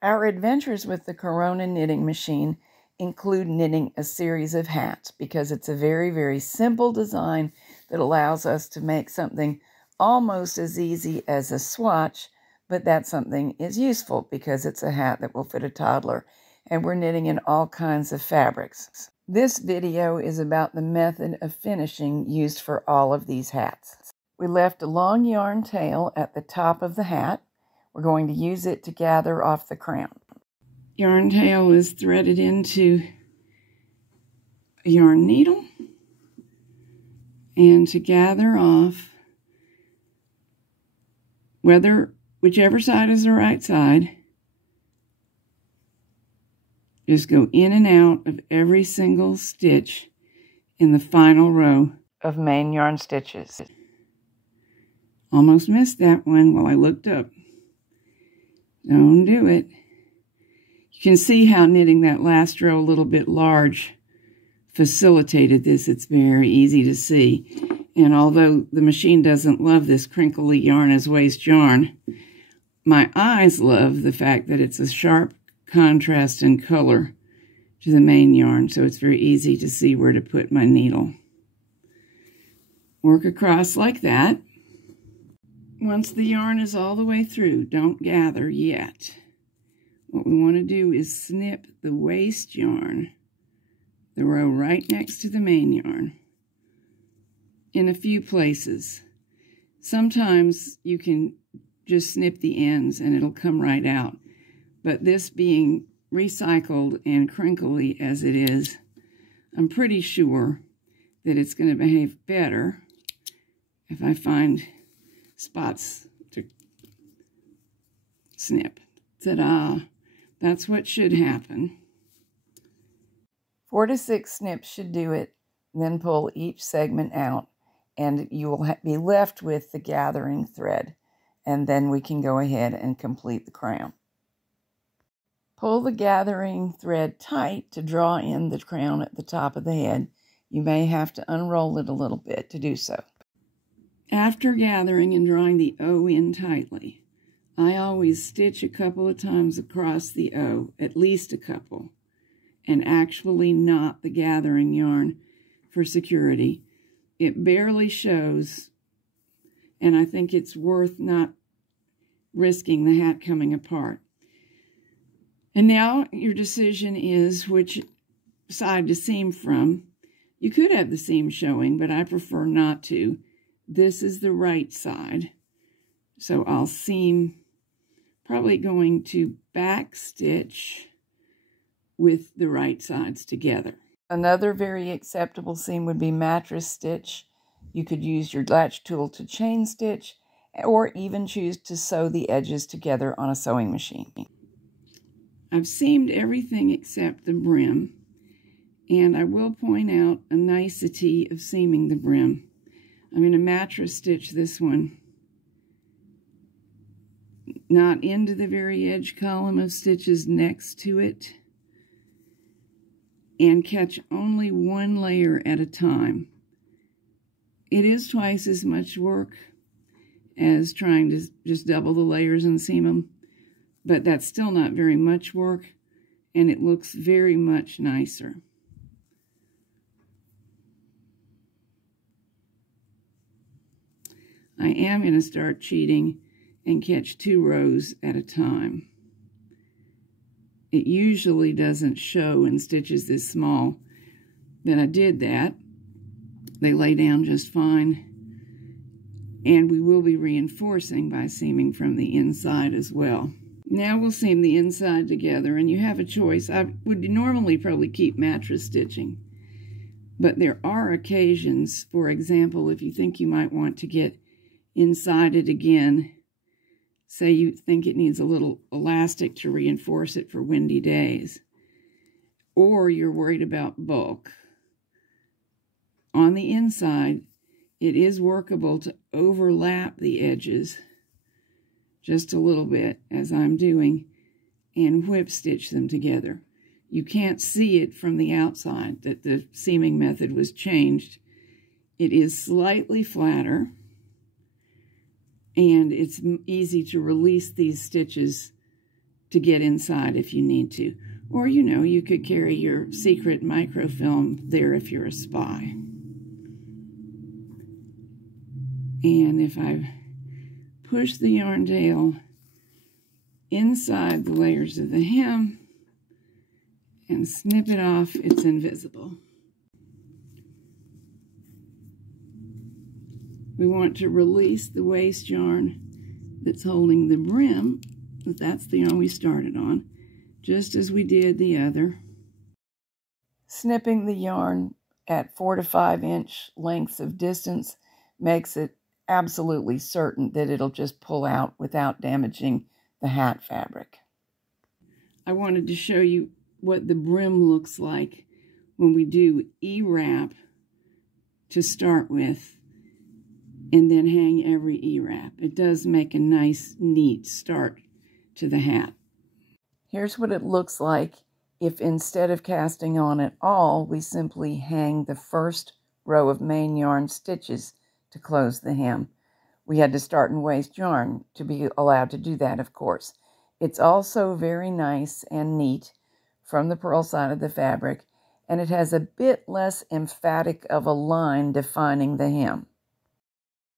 Our adventures with the Corona knitting machine include knitting a series of hats because it's a very, very simple design that allows us to make something almost as easy as a swatch, but that something is useful because it's a hat that will fit a toddler, and we're knitting in all kinds of fabrics. This video is about the method of finishing used for all of these hats. We left a long yarn tail at the top of the hat. We're going to use it to gather off the crown. Yarn tail is threaded into a yarn needle, and to gather off, whichever side is the right side, just go in and out of every single stitch in the final row of main yarn stitches. Almost missed that one while I looked up. Don't do it. You can see how knitting that last row a little bit large facilitated this. It's very easy to see. And although the machine doesn't love this crinkly yarn as waste yarn, my eyes love the fact that it's a sharp contrast in color to the main yarn, so it's very easy to see where to put my needle. Work across like that. Once the yarn is all the way through, don't gather yet. What we want to do is snip the waste yarn, the row right next to the main yarn, in a few places. Sometimes you can just snip the ends and it'll come right out. But this being recycled and crinkly as it is, I'm pretty sure that it's going to behave better if I find spots to snip. Ta-da! That's what should happen. 4 to 6 snips should do it. Then pull each segment out, and you will be left with the gathering thread. And then we can go ahead and complete the crown. Pull the gathering thread tight to draw in the crown at the top of the head. You may have to unroll it a little bit to do so. After gathering and drawing the O in tightly, I always stitch a couple of times across the O, at least a couple, and actually knot the gathering yarn for security. It barely shows, and I think it's worth not risking the hat coming apart. And now your decision is which side to seam from. You could have the seam showing, but I prefer not to. This is the right side, so I'll seam, probably going to back stitch with the right sides together. Another very acceptable seam would be mattress stitch. You could use your latch tool to chain stitch, or even choose to sew the edges together on a sewing machine. I've seamed everything except the brim, and I will point out a nicety of seaming the brim. I'm going to mattress stitch this one, not into the very edge column of stitches next to it, and catch only one layer at a time. It is twice as much work as trying to just double the layers and seam them, but that's still not very much work, and it looks very much nicer. I am going to start cheating and catch 2 rows at a time. It usually doesn't show in stitches this small that I did that. They lay down just fine. And we will be reinforcing by seaming from the inside as well. Now we'll seam the inside together, and you have a choice. I would normally probably keep mattress stitching, but there are occasions, for example, if you think you might want to get inside it again, say you think it needs a little elastic to reinforce it for windy days, or you're worried about bulk. On the inside, it is workable to overlap the edges just a little bit, as I'm doing, and whip stitch them together. You can't see it from the outside that the seaming method was changed. It is slightly flatter, and it's easy to release these stitches to get inside if you need to. Or, you know, you could carry your secret microfilm there if you're a spy. And if I push the yarn tail inside the layers of the hem and snip it off, it's invisible. We want to release the waste yarn that's holding the brim, because that's the yarn we started on, just as we did the other. Snipping the yarn at 4 to 5 inch lengths of distance makes it absolutely certain that it'll just pull out without damaging the hat fabric. I wanted to show you what the brim looks like when we do E-wrap to start with, and then hang every E-wrap. It does make a nice, neat start to the hat. Here's what it looks like if instead of casting on at all, we simply hang the first row of main yarn stitches to close the hem. We had to start and waste yarn to be allowed to do that, of course. It's also very nice and neat from the purl side of the fabric, and it has a bit less emphatic of a line defining the hem.